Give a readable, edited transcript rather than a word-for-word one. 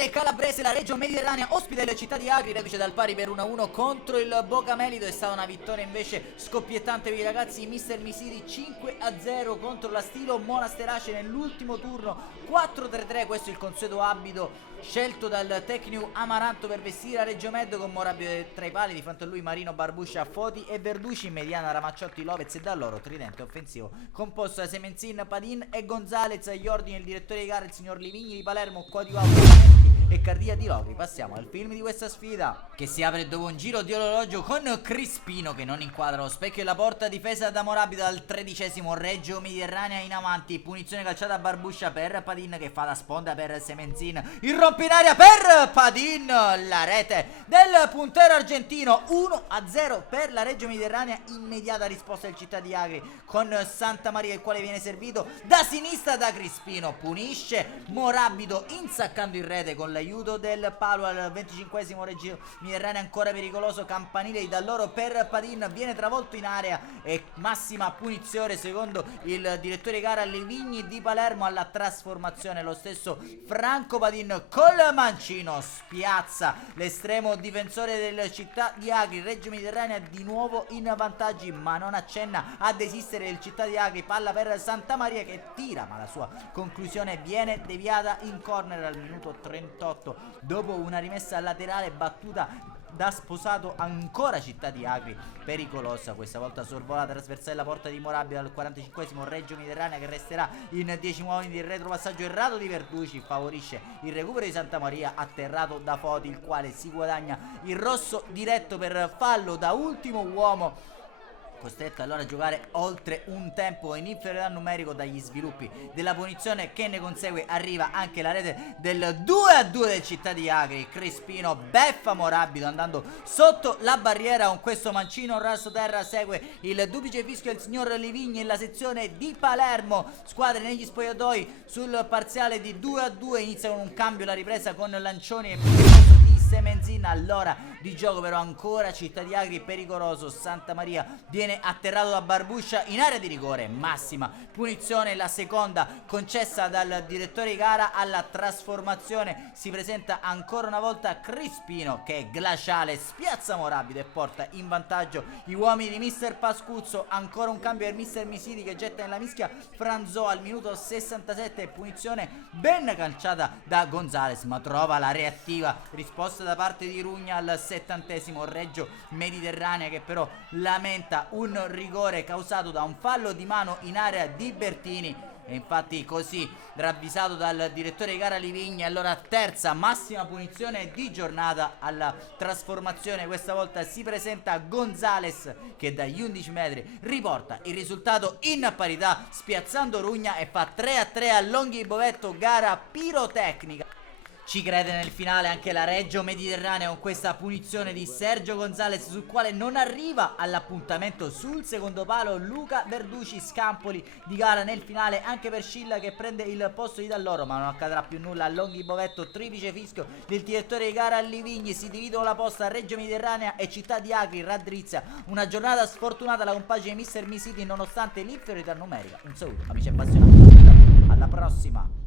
capitale calabrese, la Reggio Mediterranea ospita la città di Agri, reduce dal pari per 1-1 contro il Bocamelido. È stata una vittoria invece scoppiettante per i ragazzi Mister Misiri, 5-0 contro la Stilo Monasterace nell'ultimo turno, 4-3-3. Questo è il consueto abito scelto dal tecnico Amaranto per vestire a Reggio Med, con Morabito tra i pali, di fronte a lui Marino, Barbuscia, Foti e Verducci, in mediana Ramacciotti, Lopez e da loro tridente offensivo composto da Semenzin, Padin e Gonzalez. Agli ordini il direttore di gara, il signor Livigni di Palermo, Quadivau e Cardia di Logri. Passiamo al film di questa sfida, che si apre dopo un giro di orologio con Crispino che non inquadra lo specchio e la porta, difesa da Morabito al 13°. Reggio Mediterranea in avanti, punizione calciata a Barbuscia per Padin che fa la sponda per Semenzin, il rompe in aria per Padin, la rete del puntero argentino. 1-0 per la Reggio Mediterranea. Immediata risposta del Città di Agri con Santa Maria, il quale viene servito da sinistra da Crispino, punisce Morabito insaccando in rete con l'aiuto del palo al 25°. Reggio Mediterranea ancora pericoloso, campanile da loro per Padin, viene travolto in area e massima punizione secondo il direttore di gara Livigni di Palermo alla trasformazione. Lo stesso Franco Padin col mancino spiazza l'estremo difensore del Città di Agri. Reggio Mediterranea di nuovo in vantaggi, ma non accenna a desistere il Città di Agri. Palla per Santa Maria che tira, ma la sua conclusione viene deviata in corner al minuto 38 dopo una rimessa laterale battuta da sposato ancora Città di Agri, pericolosa, questa volta sorvolata trasversale la porta di Morabito al 45°. Reggio Mediterranea che resterà in 10 uomini. Il retropassaggio errato di Verducci favorisce il recupero di Santa Maria, atterrato da Foti, il quale si guadagna il rosso diretto per fallo da ultimo uomo, costretto allora a giocare oltre un tempo in inferiorità numerico. Dagli sviluppi della punizione che ne consegue arriva anche la rete del 2-2 del Città di Agri. Crispino beffa Morabito andando sotto la barriera con questo mancino raso terra. Segue il duplice fischio del signor Livigni e la sezione di Palermo, squadre negli spogliatoi sul parziale di 2-2. Inizia con un cambio la ripresa con Lancioni e Semenzin. All'ora di gioco però ancora Città di Agri pericoloso. Santa Maria viene atterrato da Barbuscia in area di rigore, massima punizione, la seconda concessa dal direttore di gara. Alla trasformazione si presenta ancora una volta Crispino che è glaciale, spiazza Morabito e porta in vantaggio gli uomini di Mister Pascuzzo. Ancora un cambio per Mister Misiri che getta nella mischia Franzò al minuto 67, punizione ben calciata da Gonzalez, ma trova la reattiva risposta da parte di Rugna al 70°. Reggio Mediterranea che però lamenta un rigore causato da un fallo di mano in area di Bertini, e infatti così ravvisato dal direttore di gara Livigni. Allora terza massima punizione di giornata alla trasformazione. Questa volta si presenta Gonzalez che dagli 11 metri riporta il risultato in parità spiazzando Rugna e fa 3-3 a Longhi Bovetto, gara pirotecnica. Ci crede nel finale anche la Reggio Mediterranea con questa punizione di Sergio Gonzalez, sul quale non arriva all'appuntamento sul secondo palo Luca Verducci. Scampoli di gara nel finale anche per Scilla che prende il posto di Dall'Oro, ma non accadrà più nulla a Longhi Bovetto. Triplice fischio del direttore di gara Livigni, si dividono la posta Reggio Mediterranea e Città di Agri raddrizza una giornata sfortunata la compagine Mister Misiti nonostante l'inferiorità numerica. Un saluto amici appassionati, alla prossima.